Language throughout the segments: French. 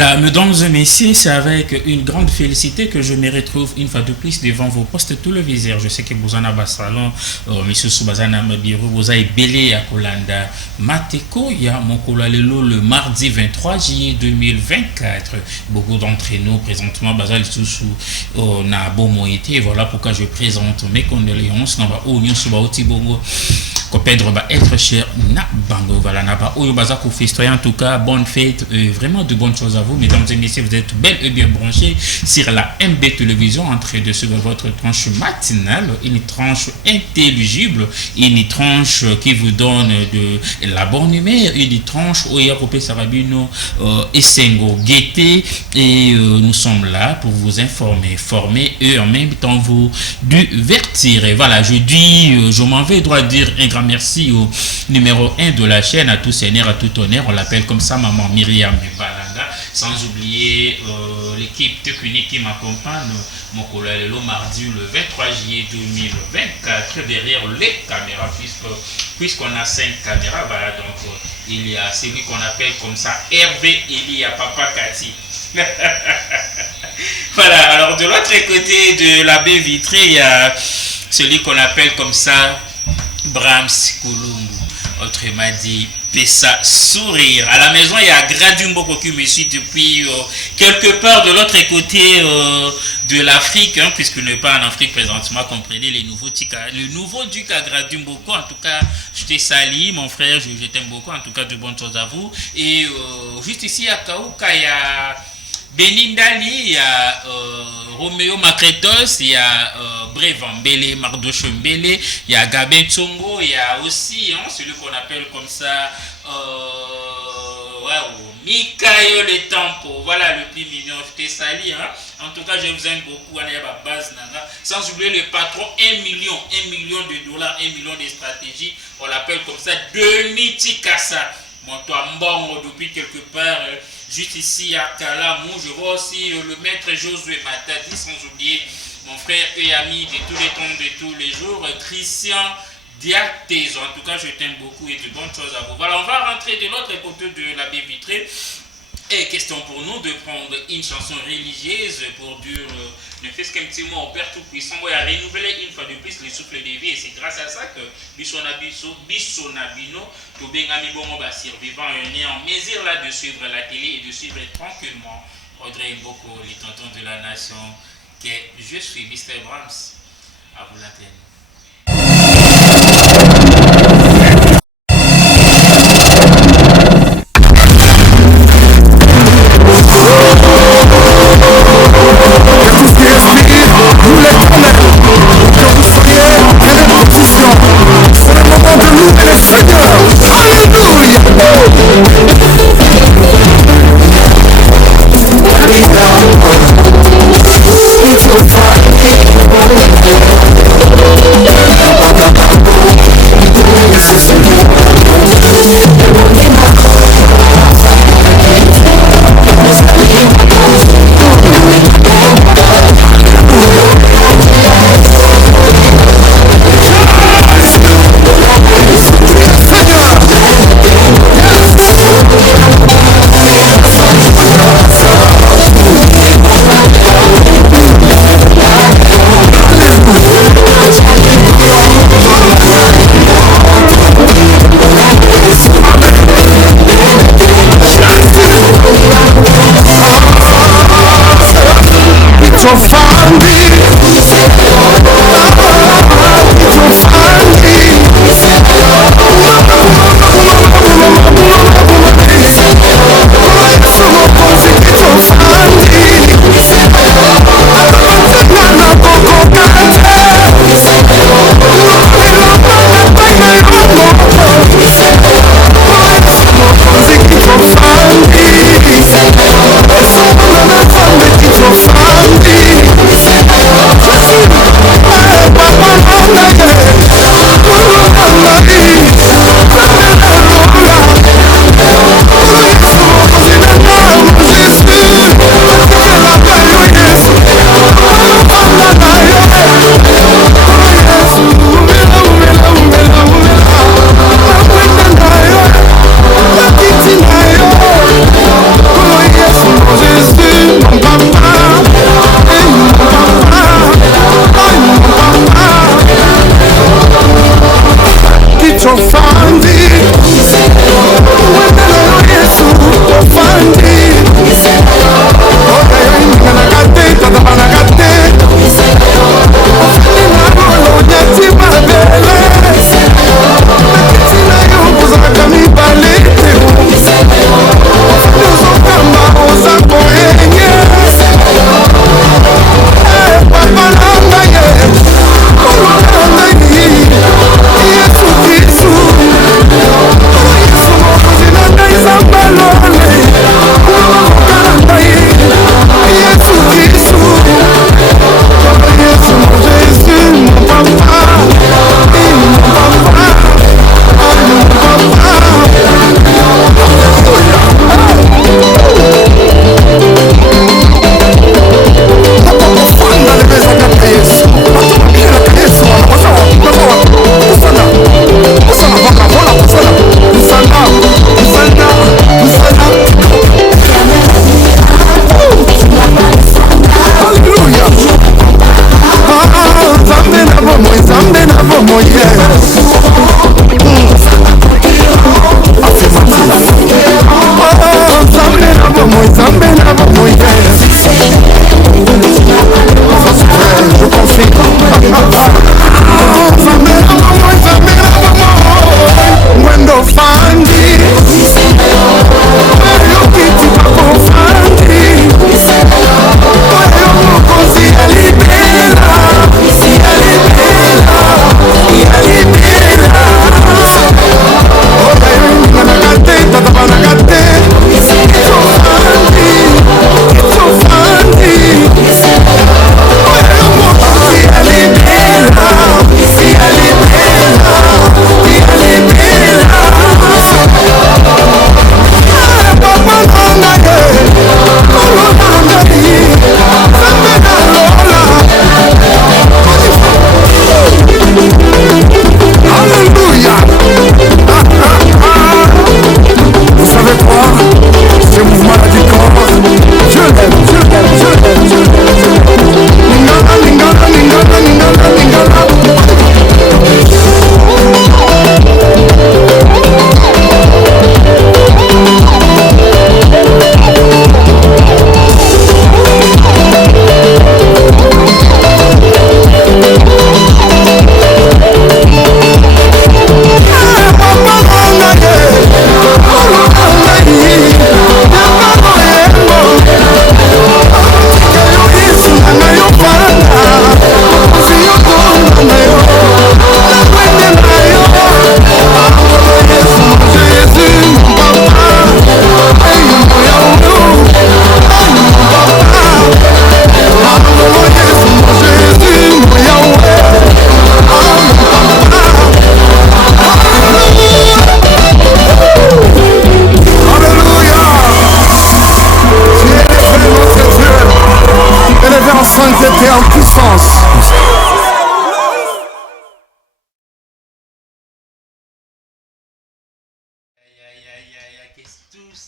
Voilà, mesdames et messieurs, c'est avec une grande félicité que je me retrouve une fois de plus devant vos postes téléviseurs. Je sais que vous en avez salon, monsieur Soubazana Mabiro, vous avez belé à Kolanda Mateko, il y a mon Kolalelo le mardi 23 juillet 2024. Beaucoup d'entre nous, présentement, Bazal Soussou, na bon été. Voilà pourquoi je présente mes condoléances. Naba Ounion Soubaouti Bongo. Kopedre va être cher na bango voilà na ba oyo baza ko festoyer en tout cas bonne fête vraiment de bonnes choses à vous mesdames et messieurs vous êtes bel et bien branchés sur la MB télévision en train de suivre votre tranche matinale une tranche intelligible une tranche qui vous donne de la bonne humeur une tranche où il y a Popé Sarabino Essengo Guetté et nous sommes là pour vous informer former et en même temps vous divertir et voilà je dis je m'en vais droit dire un grand merci au numéro 1 de la chaîne, à tout seigneur, à tout honneur. On l'appelle comme ça, maman Myriam Balanga. Sans oublier l'équipe technique qui m'accompagne, mon collègue le mardi le 23 juillet 2024, derrière les caméras, puisqu'on a 5 caméras. Voilà, donc il y a celui qu'on appelle comme ça Hervé, il y a Papa Cathy. Voilà, alors de l'autre côté de la baie vitrée, il y a celui qu'on appelle comme ça Brahms Koulumbu, autrement dit Pessa Sourire. À la maison, il y a Gradumbo qui me suit depuis quelque part de l'autre côté de l'Afrique, hein, puisqu'il n'est pas en Afrique présentement, comprenez le nouveau duc à Gradumbo. En tout cas, je te salue, mon frère, je t'aime beaucoup. En tout cas, de bonnes choses à vous. Et juste ici à Kaouka, il y a Benindali, il y a Roméo Macretos, il y a Brevan Mbele, Mardoche Mbele, il y a Gabin Tsongo, il y a aussi celui qu'on appelle comme ça Mikayo le Tempo, voilà le plus mignon, je te salue. En tout cas, je vous aime beaucoup, sans oublier le patron, 1 million de dollars, 1 million de stratégies, on l'appelle comme ça, Denis Tikassa. Mon toi Mbongo depuis quelque part, juste ici à Kalamou, je vois aussi le maître Josué Matadi, sans oublier mon frère et ami de tous les temps, de tous les jours, Christian Diatezo. En tout cas, je t'aime beaucoup et de bonnes choses à vous. Voilà, on va rentrer de l'autre côté de la baie vitrée. Et question pour nous de prendre une chanson religieuse pour dire ne fais-ce qu'un petit mot au Père Tout-Puissant. On va renouveler une fois de plus le souffle de vie et c'est grâce à ça que Bissonabino, Tobengami Bongo survivant est en mesure là de suivre la télé et de suivre tranquillement Audrey Mboko, les tontons de la nation, que je suis Mr. Brahms. À vous l'antenne. It's so far.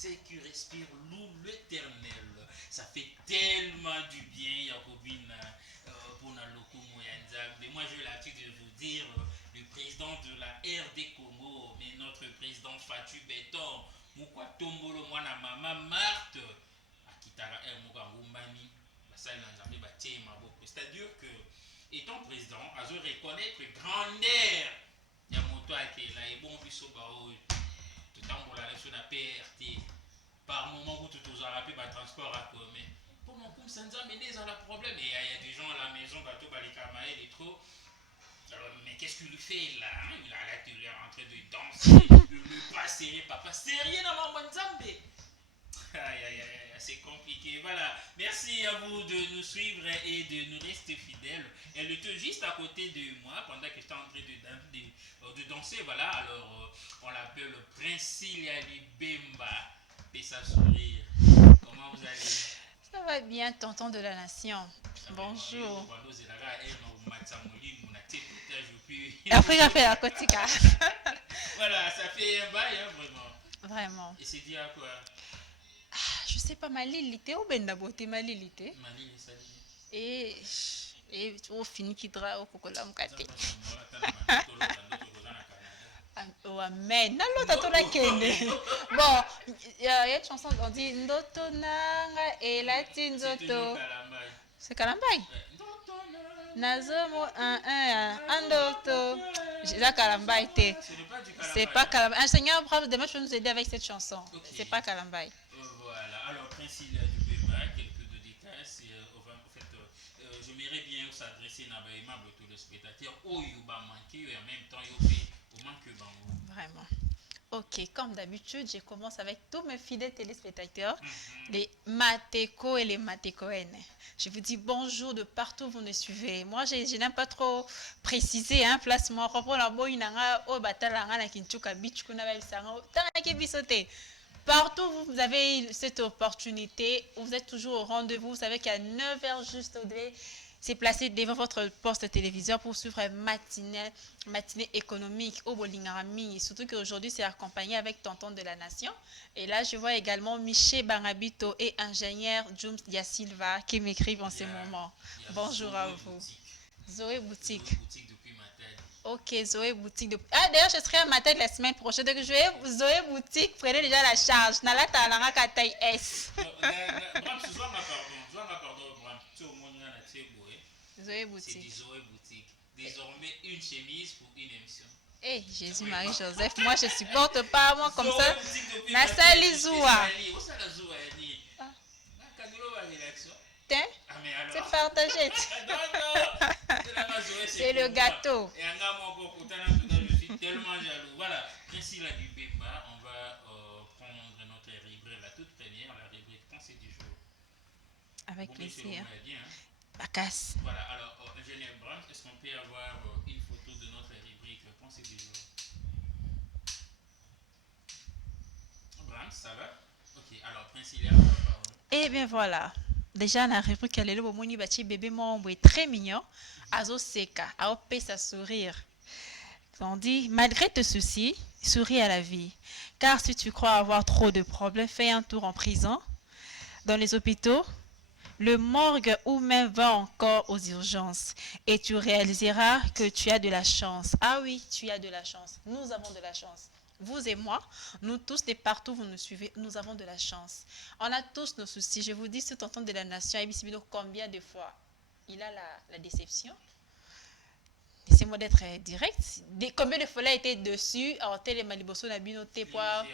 sais qui respire loup l'éternel. Ça fait tellement du bien, Yacobine, pour Naloku Moyanza. Mais moi, j'ai l'habitude de vous dire, le président de la RD Congo, mais notre président Fatou Béton, Moukwa Tombolo, moi, maman Marthe, Akitara El Moukangoumbani, c'est-à-dire que, étant président, à reconnaître grandeur, il y a mon toit qui est là, et bon, puis tout le temps pour la leçon de PRT, par moment où tout aux arabes, transport à commun. Pour mon coup, ça nous a mené dans le problème. Et il y a des gens à la maison, bateau, les camaïs, et trop. Alors, mais qu'est-ce qu'il lui fait là, hein? Il a la télé en train de danser, le pas serré, papa, c'est rien dans mon zambé. Aïe, aïe, aïe, c'est compliqué. Voilà. Merci à vous de nous suivre et de nous rester fidèles. Elle était juste à côté de moi pendant que j'étais en train de danser. Voilà. Alors, on l'appelle Princilia Libemba. Et ça sourire. Comment vous allez? Ça va bien, tonton de la nation. Bonjour. Après, il a fait la cotica. Voilà, ça fait un bail, hein, vraiment. Vraiment. Et c'est dit à quoi? Je sais pas, ma lilité ou ben d'aboté ma lilité. Ma lilité, ça dit. Et au fini qui dra au cocola mkate. Oh, amen. Nalo tato la kende. Bon, il y a une chanson on dit Ndoto nanga et la tinzoto. C'est Kalambay. Nazomo un Ndoto. J'ai Kalambay té. C'est pas Kalambay. Un seigneur brave demain je vais nous aider avec cette chanson. Okay. C'est pas Kalambay. Voilà. Alors Princilia du Béba, quelques de détails. En fait, j'aimerais bien s'adresser à tous les spectateurs. Oh, il va manquer et en même temps il fait. Vraiment. Ok, comme d'habitude, je commence avec tous mes fidèles téléspectateurs, les Mateko et les Matekoennes. Je vous dis bonjour de partout où vous nous suivez. Moi, je n'aime pas trop préciser, hein, placement. Partout où vous avez cette opportunité, vous êtes toujours au rendez-vous. Vous savez qu'à 9h juste au début, c'est placé devant votre poste téléviseur pour suivre une matinée économique au Bolingarami. Surtout qu'aujourd'hui, c'est accompagné avec Tonton de la Nation. Et là, je vois également Miché Bangabito et ingénieur Jums Diasilva qui m'écrivent en ce moment. Bonjour à vous. Zoé Boutique. Ok, Zoé Boutique. Ah, d'ailleurs, je serai à ma tête la semaine prochaine. Donc, je vais Zoé Boutique. Prenez déjà la charge. Nala talanga ka taille S. Zoé Boutique. C'est du Zoé Boutique. Désormais, une chemise pour une émission. Eh, Jésus-Marie-Joseph, moi je supporte pas, moi comme ça. Nasali Zoua. C'est partagé. C'est le gâteau. Et je suis tellement jaloux. Voilà, ainsi la du Bemba, on va prendre notre rubrique, la toute première, la rubrique Pensée du jour. Avec plaisir. Bacasse. Voilà, alors, ingénieur Brand, est-ce qu'on peut avoir une photo de notre rubrique Pensée du jour? Brand, ça va? Ok, alors, Princilia, eh bien voilà. Déjà, la rubrique, elle est là, mon bébé mon est très mignon. Azo seka, a sa sourire. On dit, malgré tes soucis, souris à la vie. Car si tu crois avoir trop de problèmes, fais un tour en prison, dans les hôpitaux, le morgue ou même va encore aux urgences et tu réaliseras que tu as de la chance. Ah oui, tu as de la chance. Nous avons de la chance. Vous et moi, nous tous, de partout vous nous suivez, nous avons de la chance. On a tous nos soucis. Je vous dis, ce tonton de la nation, combien de fois il a la déception? Laissez-moi d'être direct. Combien de fois il a été dessus? Alors, télé Maliboso Nabino, Tepoa.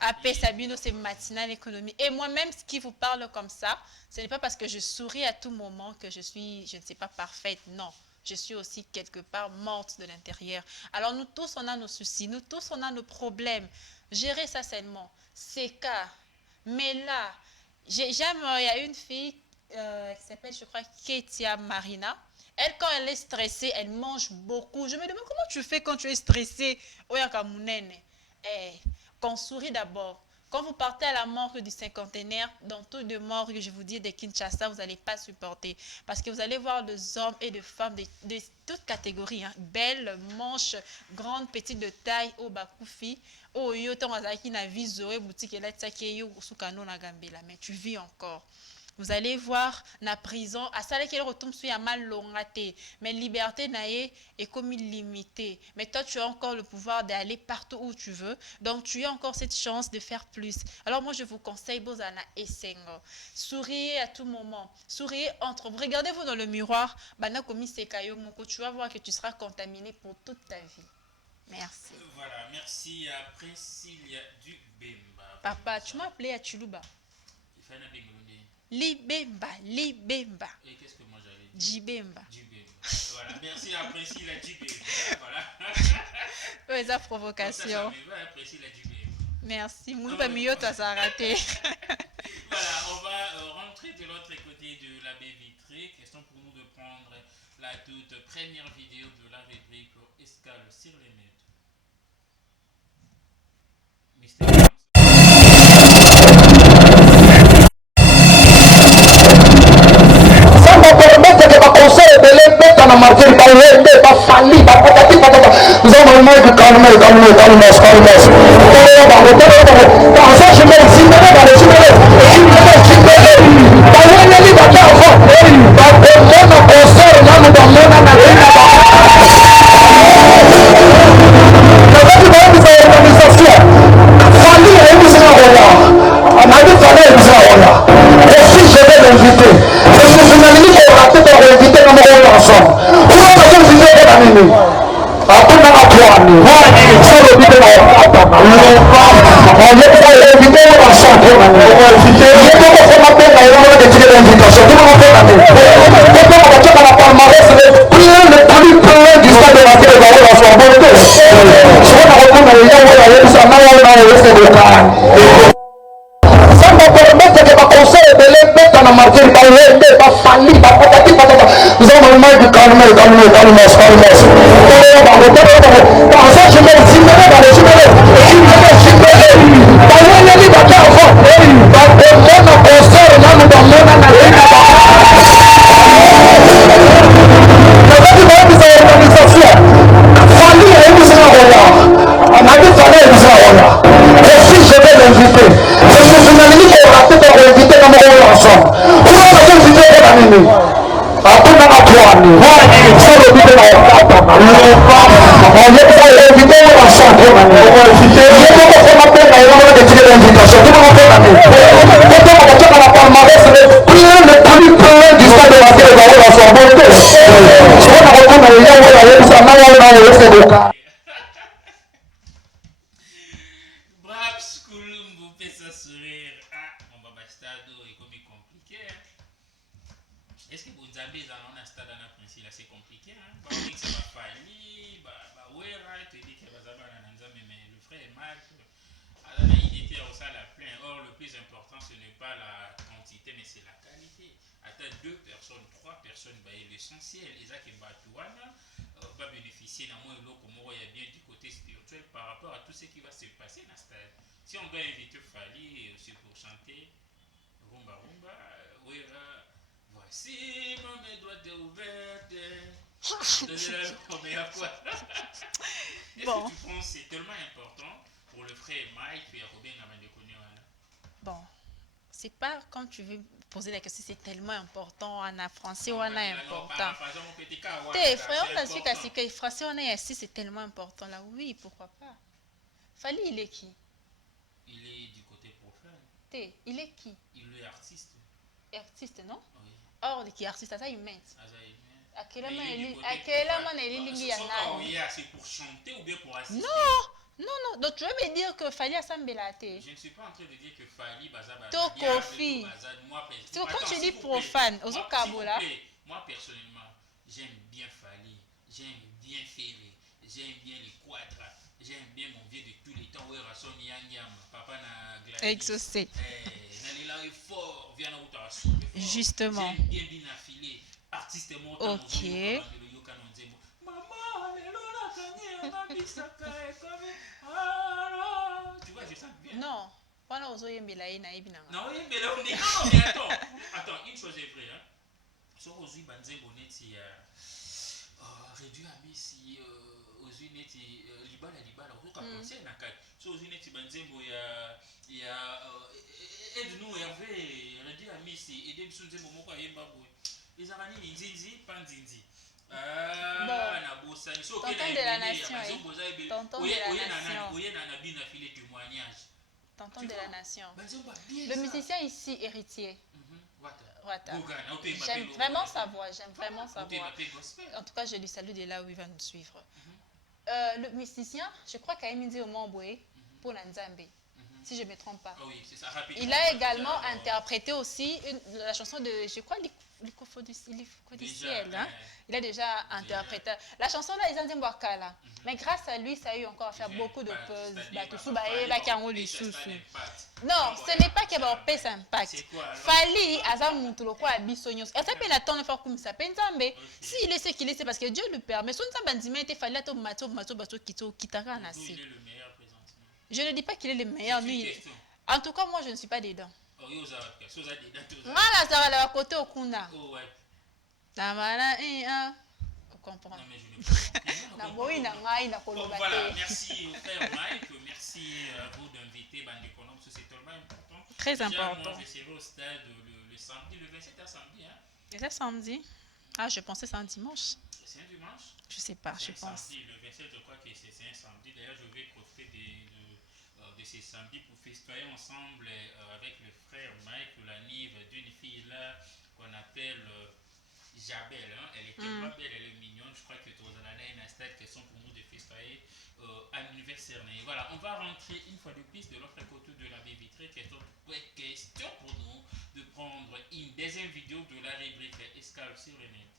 Après Sabino, c'est matinale économie. Et moi-même, ce qui vous parle comme ça, ce n'est pas parce que je souris à tout moment que je suis, je ne sais pas, parfaite. Non, je suis aussi quelque part morte de l'intérieur. Alors nous tous, on a nos soucis. Nous tous, on a nos problèmes. Gérer ça seulement. C'est cas. Mais là, j'aime, il y a une fille qui s'appelle, je crois, Ketia Marina. Elle, quand elle est stressée, elle mange beaucoup. Je me demande comment tu fais quand tu es stressée. Oya Kamunene. Qu'on sourit d'abord. Quand vous partez à la morgue du cinquantenaire, dans toutes les morgues, je vous dis, de Kinshasa, vous n'allez pas supporter. Parce que vous allez voir des hommes et des femmes de toutes catégories. Hein. Belles, manches, grandes, petites de taille, au bakoufi. Oh, yo, ton azaki na viso, boutique, là, tsaki, yo, soukano na gambela. Mais tu vis encore. Vous allez voir la prison, à ça qu'elle retombe sur mal longaté, mais liberté naïe est comme illimitée. Mais toi tu as encore le pouvoir d'aller partout où tu veux, donc tu as encore cette chance de faire plus. Alors moi je vous conseille Bozana et Sengo. Souriez à tout moment, souriez entre vous. Regardez-vous dans le miroir, bana komi sekayo moko, tu vas voir que tu seras contaminé pour toute ta vie. Merci. Voilà, merci à Priscilla Dubemba. Papa, tu m'as appelé à Chuluba. Il fait un Bengolondé. Libemba, Libemba. Et qu'est-ce que moi j'allais dire? Jibemba. Jibemba. Voilà, merci à Priscilla Dubemba. Voilà. Ouais, sa provocation. Ça me va, Priscilla Dubemba. Merci. Moi, pas mieux, toi, ça a raté. Voilà, on va rentrer de l'autre côté de la baie vitrée. Question pour nous de prendre la toute première vidéo de la rubrique Escale sur les mètres. Mystère. Nous avons vraiment dit calme-moi. Est-ce que vous avez un stade à Prince, c'est compliqué, hein? Bah, on dit que ça va faillir, bah, ouais, tu dis que mais le frère Marc, il était au salle à plein. Or, le plus important, ce n'est pas la quantité, mais c'est la qualité. Attends, 2 personnes, 3 personnes, bah, l'essentiel, les qui Batouana va bénéficier d'un moins l'eau, comme il y a bien du côté spirituel par rapport à tout ce qui va se passer dans ce stade. Si on doit inviter Fali aussi pour chanter Rumba Rumba, oui, voici mes doigts ouvertes. Bon. Est-ce que tu penses que c'est tellement important pour le frère Mike et Robin de connu? Bon, c'est pas comme tu veux poser la question, c'est tellement important en français ou en important. T'es frère, on t'assure que français on est ici, c'est tellement important là. Oui, pourquoi pas? Fali, il est qui? Il est du côté profane. T'es, il est qui? Il est artiste. Artiste, non? Oui. Or, qui est artiste, ça il ment. À quel moment il est c'est pour chanter ou bien pour assister? Non. Donc tu veux me dire que Fali a Sambelate? Je ne suis pas en train de dire que Fali Bazaba. Tokofi. Quand tu dis profane, moi personnellement, j'aime bien Fali, j'aime bien Ferré, j'aime bien les Quadras, j'aime bien mon vieux de tous les temps, où est son Yam, papa na Gladys. Exaucé. Nalila est fort, viens à justement. J'aime bien bien affilé. Artiste montant. Ok. Tu vois, je sens bien. Non. wana ozoyembela ye nayebi nanga. Non, mais attends, une chose est vraie, hein. So ozui banzembo neti réduit à Messi ozui neti libala ozoka conseil na kati. So ozui neti banzembo ya aide-nous Hervé réduit à Messi aider biso nzembo moko ayemba boye. Ezaka nini nzinzi pa nzinzi. Na bosani so tonton de la nation. Tonton de la nation. Oye na bina file témoignage. Tonton de la nation. Le musicien ici héritier. Wata. J'aime vraiment sa voix, En tout cas, je lui salue de là où il va nous suivre. Le musicien, je crois qu'il a mis au Mamboué pour Nanzambe, si je ne me trompe pas. Oui, c'est ça, rapidement. Il a également interprété aussi la chanson de, je crois, L'Icofodiciel. Il a déjà interprété. La chanson là, ils ont dit Mbakala. Mais grâce à lui, ça a eu encore à faire beaucoup de pauses. Non, ce n'est pas qu'il y a un impact. Fali, Azamountolo, quoi, Bissonios. Elle s'appelle la tonne fort comme ça. Penzambe, s'il est ce qu'il est, c'est parce que Dieu le permet. Son Zambandime était fallu à Tomato, Kitara, Nassi. Je ne dis pas qu'il est le meilleur, lui. En tout cas, moi, je ne suis pas dedans. Voilà, ça va la côté au Kuna. Voilà, merci frère Mike, merci à vous d'inviter Bandekonom, c'est tellement important. Très important. Je serai au stade le samedi, le 27 à samedi. C'est samedi? Ah, je pensais c'est un dimanche. C'est un dimanche? Je sais pas, je pense. Samedi, le 27, je crois que c'est un samedi. D'ailleurs, je vais profiter de ces samedis pour festoyer ensemble avec le frère Mike, la nive d'une fille là qu'on appelle Jabel. Hein. Elle est tellement belle, elle est mignonne. Je crois que tous les années, il y a une stade question pour nous de festoyer à l'anniversaire. Voilà, on va rentrer une fois de plus de l'autre côté de la baie vitrée. Question pour nous de prendre une deuxième vidéo de la rubrique Escale sur le net.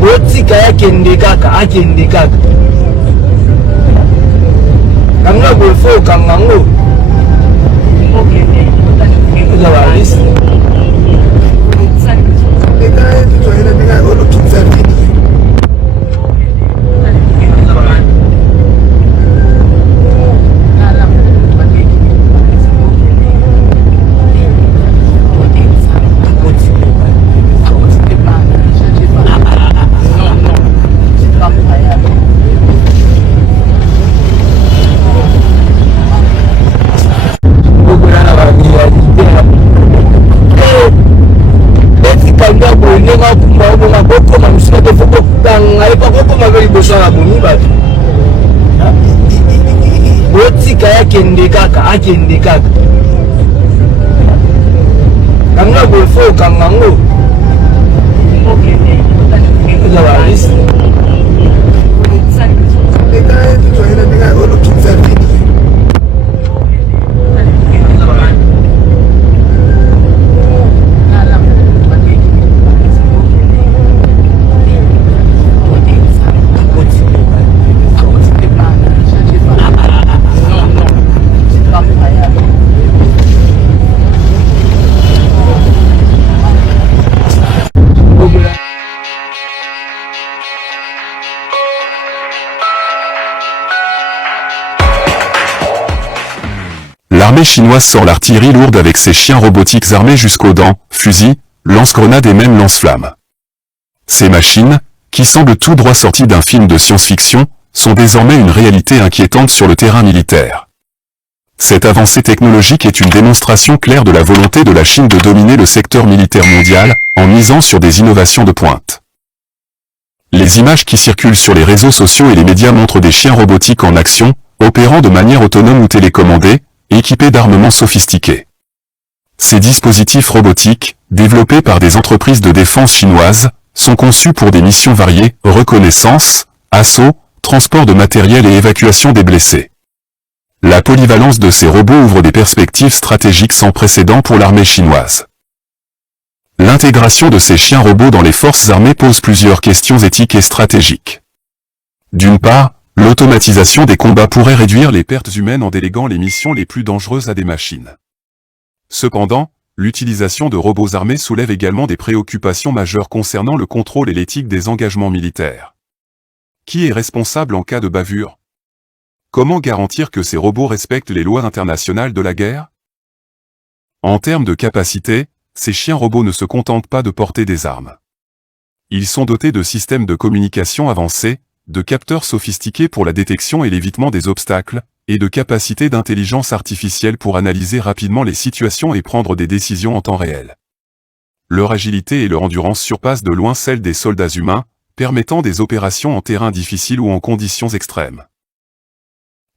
botika yakende kaka akende kaka kanga golfo kangango botika yakende kaka akende kaka kanga golfo kangango L'armée chinoise sort l'artillerie lourde avec ses chiens robotiques armés jusqu'aux dents, fusils, lance-grenades et même lance-flammes. Ces machines, qui semblent tout droit sorties d'un film de science-fiction, sont désormais une réalité inquiétante sur le terrain militaire. Cette avancée technologique est une démonstration claire de la volonté de la Chine de dominer le secteur militaire mondial, en misant sur des innovations de pointe. Les images qui circulent sur les réseaux sociaux et les médias montrent des chiens robotiques en action, opérant de manière autonome ou télécommandée, équipés d'armements sophistiqués. Ces dispositifs robotiques, développés par des entreprises de défense chinoises, sont conçus pour des missions variées, reconnaissance, assaut, transport de matériel et évacuation des blessés. La polyvalence de ces robots ouvre des perspectives stratégiques sans précédent pour l'armée chinoise. L'intégration de ces chiens robots dans les forces armées pose plusieurs questions éthiques et stratégiques. D'une part, L'automatisation des combats pourrait réduire les pertes humaines en déléguant les missions les plus dangereuses à des machines. Cependant, l'utilisation de robots armés soulève également des préoccupations majeures concernant le contrôle et l'éthique des engagements militaires. Qui est responsable en cas de bavure? Comment garantir que ces robots respectent les lois internationales de la guerre? En termes de capacité, ces chiens robots ne se contentent pas de porter des armes. Ils sont dotés de systèmes de communication avancés, de capteurs sophistiqués pour la détection et l'évitement des obstacles, et de capacités d'intelligence artificielle pour analyser rapidement les situations et prendre des décisions en temps réel. Leur agilité et leur endurance surpassent de loin celles des soldats humains, permettant des opérations en terrain difficile ou en conditions extrêmes.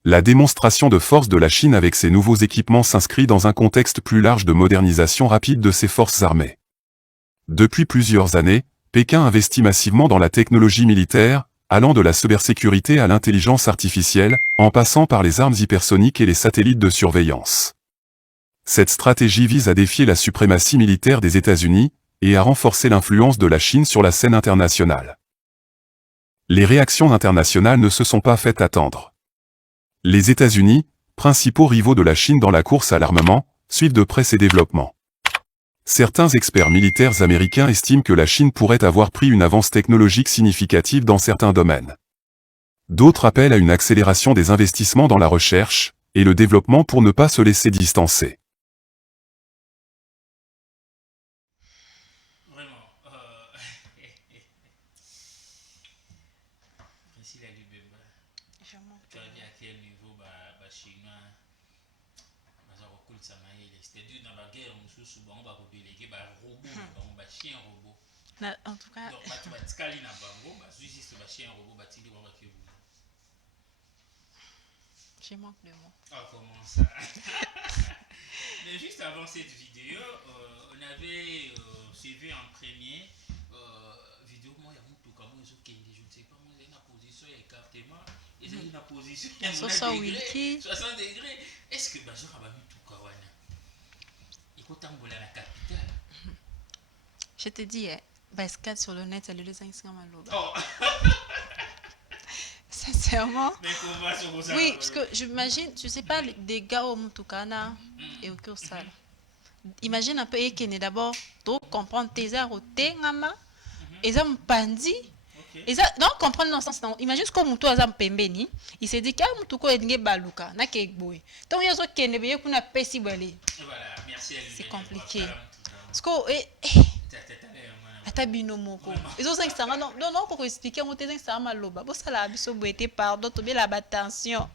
La démonstration de force de la Chine avec ces nouveaux équipements s'inscrit dans un contexte plus large de modernisation rapide de ses forces armées. Depuis plusieurs années, Pékin investit massivement dans la technologie militaire, allant de la cybersécurité à l'intelligence artificielle, en passant par les armes hypersoniques et les satellites de surveillance. Cette stratégie vise à défier la suprématie militaire des États-Unis et à renforcer l'influence de la Chine sur la scène internationale. Les réactions internationales ne se sont pas faites attendre. Les États-Unis, principaux rivaux de la Chine dans la course à l'armement, suivent de près ces développements. Certains experts militaires américains estiment que la Chine pourrait avoir pris une avance technologique significative dans certains domaines. D'autres appellent à une accélération des investissements dans la recherche et le développement pour ne pas se laisser distancer. Vraiment, Priscilla Lubemba, Je manque tu as vu à quel niveau Chinois c'est-à-dire dans la guerre, on va déléguer robot, chien robot. En tout cas, Donc, tu vas te caler dans bango, juste chien robot, tu vas te je manque de mots. Ah, comment ça? Mais juste avant cette vidéo, on avait suivi en premier vidéo. Moi, il y a beaucoup de gens qui je ne sais pas, moi, il y a une position écartement. Il y a une position 60 degrés. Est-ce que je vais mis tout Kawana? Il faut t'emboler à la capitale. Je te dis, basket sur le net, c'est le 500 maloba. Oh! Sincèrement. Mais comment ça vous Oui, parce que j'imagine, tu sais pas, des gars au Moutoukana et au Kursal. Imagine un peu, et d'abord, tu comprends tes arts au Tengama, et ça me pandi. Et ça, donc, comprendre dans le sens, non. Imagine ce que Moutou a pembeni, il s'est dit, qu'il Moutouko est nge baluka, n'a qu'est boy. Donc, il y a ce qui est né, qu'on a pessi balé. Voilà, merci à lui. C'est compliqué. Parce que, ata binomoko ezo 500 non pour expliquer on te 500 maloba bo sala biso boete pardon to bien la attention.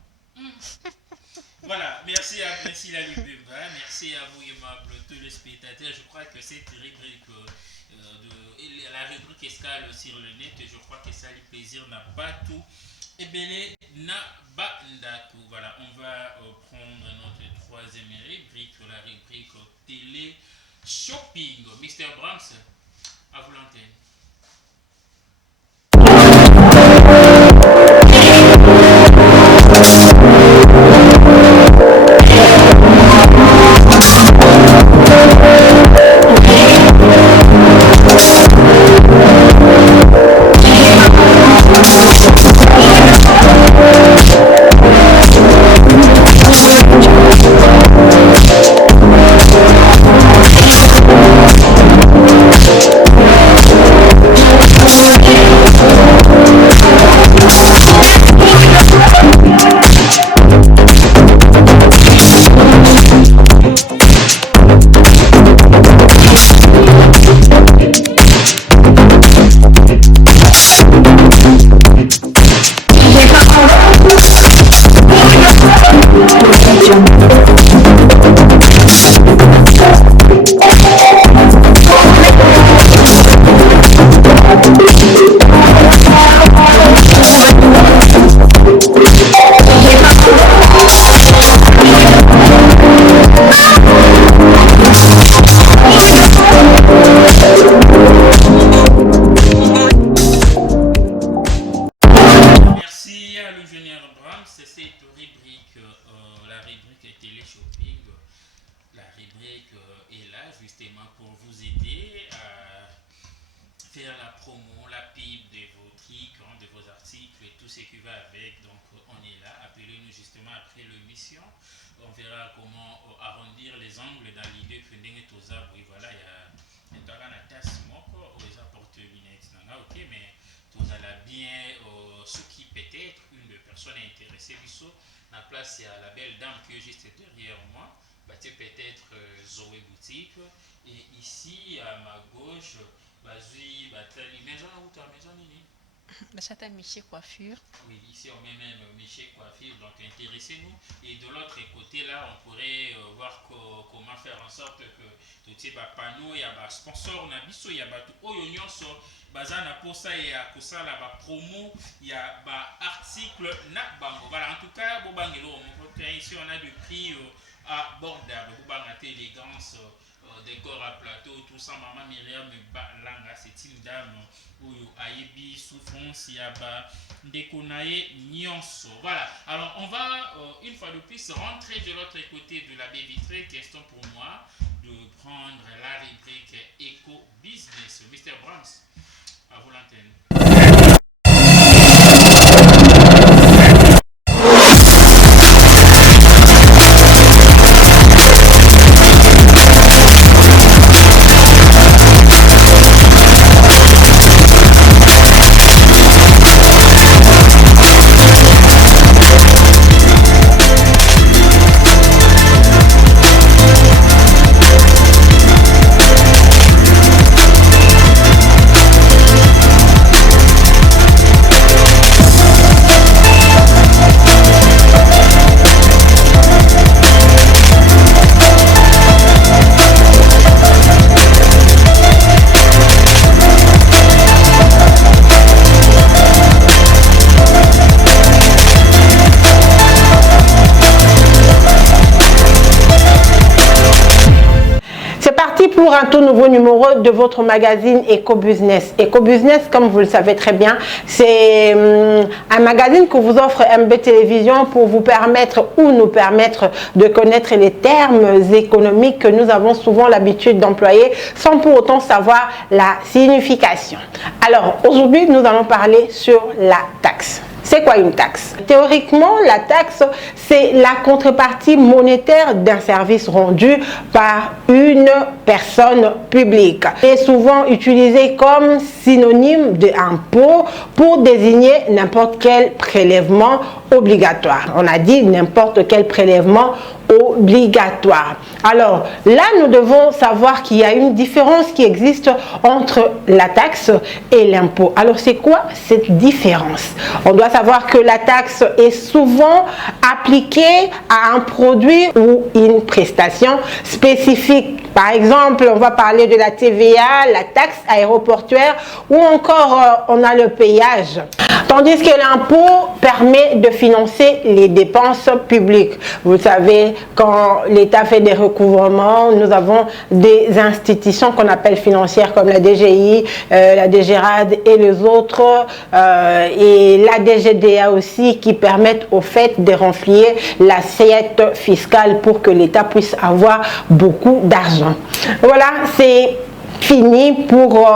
Voilà, merci à Priscilla Lubemba, merci à vous aimables téléspectateurs. Je crois que cette rubrique la rubrique escale sur le net, je crois que ça le plaisir n'a pas tout et belé n'a pas ndaku. Voilà, on va prendre notre troisième rubrique, la rubrique télé shopping. Mr. Brahms, à vous l'antenne. faire la promo, la pub de vos trucs, hein, de vos articles et tout ce qui va avec. Donc on est là, appelez-nous justement après l'émission. On verra comment arrondir les angles dans l'idée que nous tous oui voilà, il y a une tasse moko, ils apportent lunettes, ok, mais tout allons bien, ce qui peut-être une des personnes intéressées, la place, il y a la belle dame qui est juste derrière moi, bah, peut-être Zoé Boutique, et ici à ma gauche, vas-y, bah, maison ou ta maison, Nini? Bachata Miché Coiffure. Oui, ici on met même Miché Coiffure, donc intéressez-nous. Et de l'autre côté, là, on pourrait voir comment faire en sorte que tout ces panneaux, il y a des sponsors, il y a des oignons, bazana pour ça, il y a la promo, il y a des articles, voilà, en tout cas, ici on a des prix abordables, l'élégance. Décor à plateau, tout ça, maman Myriam Balanga, c'est une dame où Ayebi souffrance, il y a Dekonaye Nyonso. Voilà, alors on va une fois de plus rentrer de l'autre côté de la baie vitrée. Question pour moi de prendre la rubrique Eco Business. Mr. Brahms, à vous l'antenne. Pour un tout nouveau numéro de votre magazine Eco Business. Eco Business, comme vous le savez très bien, c'est un magazine que vous offre MB Télévision pour vous permettre ou nous permettre de connaître les termes économiques que nous avons souvent l'habitude d'employer sans pour autant savoir la signification. Alors, aujourd'hui, nous allons parler sur la taxe. C'est quoi une taxe? Théoriquement, la taxe, c'est la contrepartie monétaire d'un service rendu par une personne publique. C'est souvent utilisé comme synonyme d'impôt pour désigner n'importe quel prélèvement obligatoire. On a dit n'importe quel prélèvement obligatoire. Alors là, nous devons savoir qu'il y a une différence qui existe entre la taxe et l'impôt. Alors c'est quoi cette différence? On doit savoir que la taxe est souvent appliquée à un produit ou une prestation spécifique. Par exemple, on va parler de la TVA, la taxe aéroportuaire ou encore on a le péage. Tandis que l'impôt permet de financer les dépenses publiques. Vous savez, quand l'État fait des recouvrements, nous avons des institutions qu'on appelle financières comme la DGI, la DGRAD et les autres, et la DGDA aussi, qui permettent au fait de remplir l'assiette fiscale pour que l'État puisse avoir beaucoup d'argent. Voilà, c'est fini pour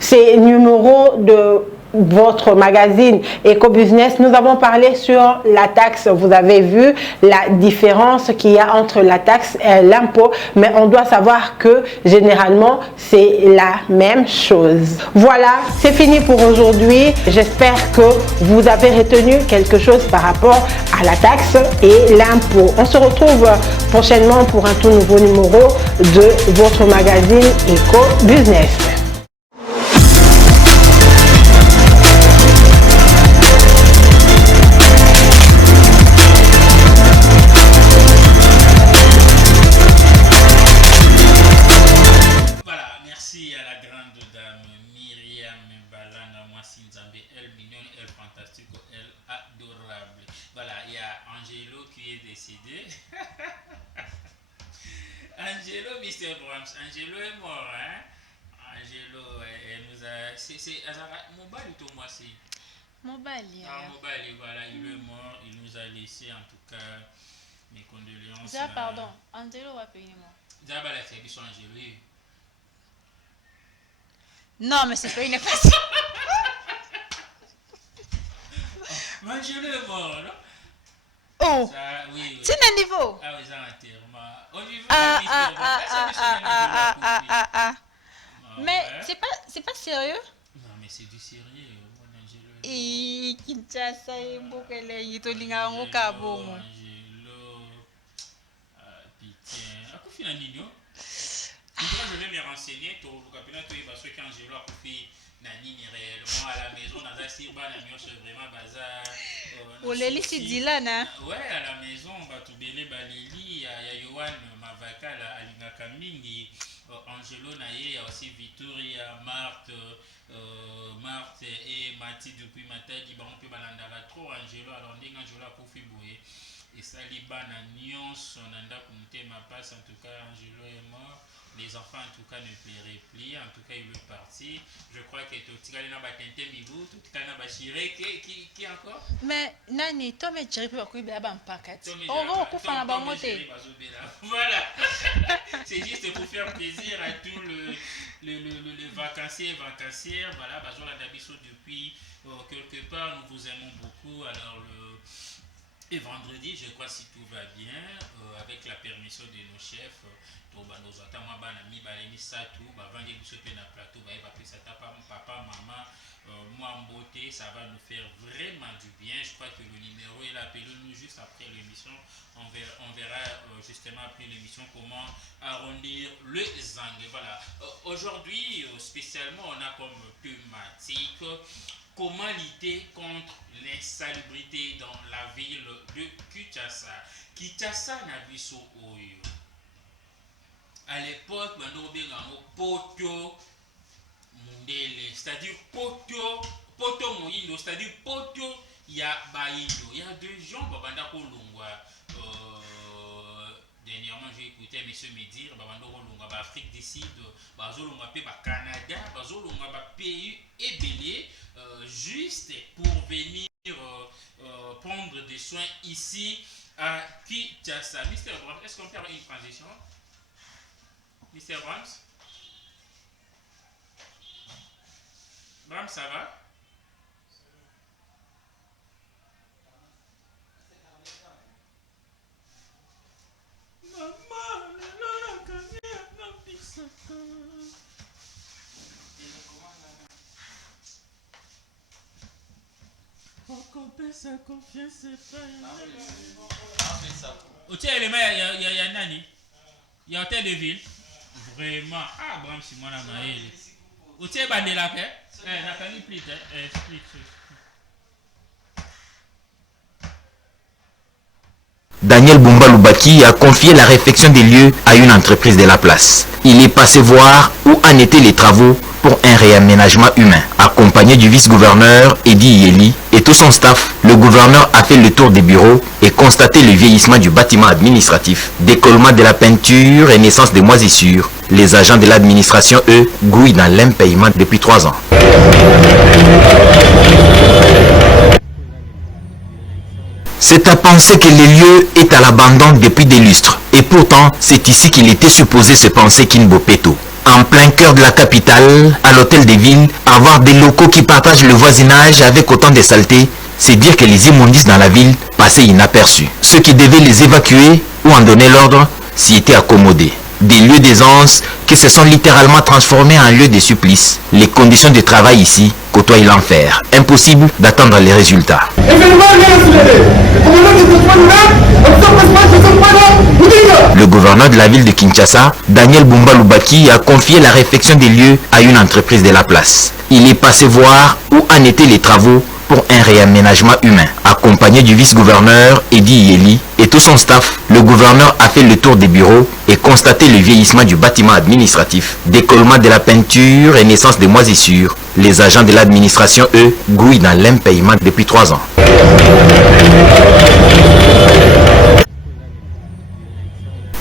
ces numéros de votre magazine Eco Business. Nous avons parlé sur la taxe. Vous avez vu la différence qu'il y a entre la taxe et l'impôt, mais on doit savoir que généralement c'est la même chose. Voilà, c'est fini pour aujourd'hui. J'espère que vous avez retenu quelque chose par rapport à la taxe et l'impôt. On se retrouve prochainement pour un tout nouveau numéro de votre magazine Eco Business. Angelo, Mr. Brahms, Angelo est mort, hein? Angelo, elle nous a. C'est Mobile ou moi c'est? Mobile. Ah, Mobile, voilà, il est mort, il nous a laissé en tout cas mes condoléances. Pardon, Angelo va payer moi. D'abord, la service Angelo. Non, mais c'est pas une passion. Angelo est mort, non? Oh, Ça, oui, oui. c'est un niveau. Ah oui, ça enterrement. On y va. Mais c'est pas sérieux. Non, mais c'est du sérieux, mon Angelo. Et Kinshasa et Mbokele, Yitolinga Ngoka Bongo. Angelo. Pitié. À quoi fait un nino? Je vais me renseigner. Tu vas voir ce qu'Angelo a fait. Nani réellement à la maison. Dans la Sirba, c'est vraiment bazar. Oleli Sidilana. Ouais, à la maison, Batubele Baleli, il y a Yohan Mavaka, Alingaka Mingi, Angelo Naye, il y a aussi Victoria, Marthe et Mati depuis Matadi, on peut balandala trop Angelo, alors on Angelo a Kofi Boye. Et ça, Libana Nyons, on a compté ma passe, en tout cas, Angelo est mort. Les enfants, en tout cas, ne plairaient plus. En tout cas, il est parti. Je crois que tout le monde a tenté Mibou, tout le monde a chiré. Qui encore? Mais, Nani, toi, tu as pris un paquet. On va au faire un monter. Voilà. C'est juste pour faire plaisir à tous les vacanciers et vacancières. Voilà, Bazola Dabiso depuis quelque part, nous vous aimons beaucoup. Alors, et vendredi, je crois, si tout va bien, avec la permission de nos chefs, papa, maman, moi en beauté, ça va nous faire vraiment du bien. Je crois que le numéro est là, appelez-nous juste après l'émission. On verra justement après l'émission comment arrondir le zang. Voilà. Aujourd'hui, spécialement, on a comme thématique comment lutter contre l'insalubrité dans la ville de Kinshasa. Kinshasa n'a vu ça Oyo. À l'époque, on a Poto Mundele, c'est-à-dire Poto Moyindo, c'est-à-dire Poto Yabayindo. Il y a deux gens, Babanda Kolongwa. Dernièrement, j'ai écouté M. me Babanda Kolongwa, Afrique du Sud, Bazolongwa, Canada, Bazolongwa, pays ébélé, juste pour venir prendre des soins ici à Kinshasa. Mr. Brahms, est-ce qu'on peut faire une transition? Mr. Brahms? Brahms, ça va? Sa confiance, c'est pas il y a Nani. Il y a Hôtel de Ville. Vraiment. Ah, Bram, c'est moi la maille. Où tu es bandé la paix? La famille plie. Explique. Daniel Bumba Lubaki a confié la réfection des lieux à une entreprise de la place. Il est passé voir où en étaient les travaux pour un réaménagement humain. Accompagné du vice-gouverneur Eddy Yeli et tout son staff, le gouverneur a fait le tour des bureaux et constaté le vieillissement du bâtiment administratif, décollement de la peinture et naissance des moisissures. Les agents de l'administration, eux, gouillent dans l'impayement depuis 3 ans. C'est à penser que le lieu est à l'abandon depuis des lustres. Et pourtant, c'est ici qu'il était supposé se penser Kinbopeto. En plein cœur de la capitale, à l'hôtel des villes, avoir des locaux qui partagent le voisinage avec autant de saleté, c'est dire que les immondices dans la ville passaient inaperçus. Ceux qui devaient les évacuer ou en donner l'ordre s'y étaient accommodés. Des lieux d'aisance qui se sont littéralement transformés en lieux de supplice. Les conditions de travail ici côtoient l'enfer. Impossible d'attendre les résultats. Le gouverneur de la ville de Kinshasa, Daniel Bumba Lubaki, a confié la réfection des lieux à une entreprise de la place. Il est passé voir où en étaient les travaux pour un réaménagement humain. Accompagné du vice-gouverneur Eddy Yeli et tout son staff, le gouverneur a fait le tour des bureaux et constaté le vieillissement du bâtiment administratif, décollement de la peinture et naissance des moisissures. Les agents de l'administration, eux, gouillent dans l'impayement depuis 3 ans.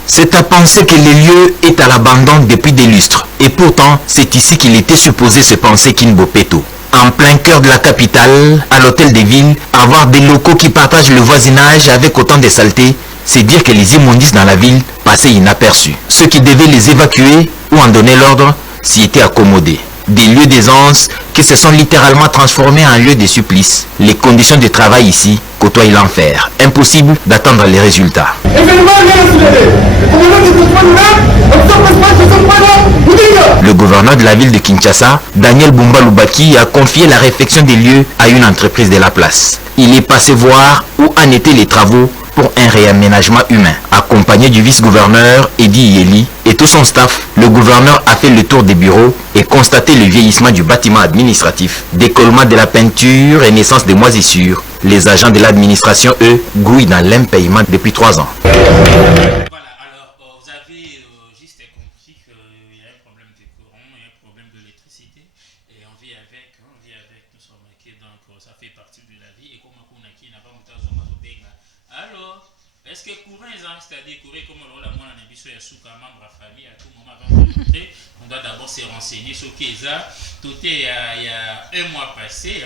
C'est à penser que le lieu est à l'abandon depuis des lustres. Et pourtant, c'est ici qu'il était supposé se penser Kinbopeto. En plein cœur de la capitale, à l'hôtel des villes, avoir des locaux qui partagent le voisinage avec autant de saleté, c'est dire que les immondices dans la ville passaient inaperçus. Ceux qui devaient les évacuer ou en donner l'ordre s'y étaient accommodés. Des lieux d'aisance qui se sont littéralement transformés en lieux de supplice. Les conditions de travail ici côtoient l'enfer. Impossible d'attendre les résultats. Le gouverneur de la ville de Kinshasa, Daniel Bumba Lubaki, a confié la réfection des lieux à une entreprise de la place. Il est passé voir où en étaient les travaux pour un réaménagement humain. Accompagné du vice-gouverneur Eddie Yeli et tout son staff, le gouverneur a fait le tour des bureaux et constaté le vieillissement du bâtiment administratif, décollement de la peinture et naissance des moisissures. Les agents de l'administration, eux, gouillent dans l'impayement depuis 3 ans. Voilà, alors vous avez juste compris qu'il y a un problème de courant, il y a un problème d'électricité, et on vit avec, nous sommes marqués, donc ça fait partie de la vie, et comme on a qui n'a pas monté à son bateau. Alors, est-ce que courant, c'est-à-dire courant comme on l'a dit, on a dit sur Yasuka, membre à famille, à tout moment avant de rentrer, on doit d'abord se renseigner sur Keza. Tout est il y a un mois passé,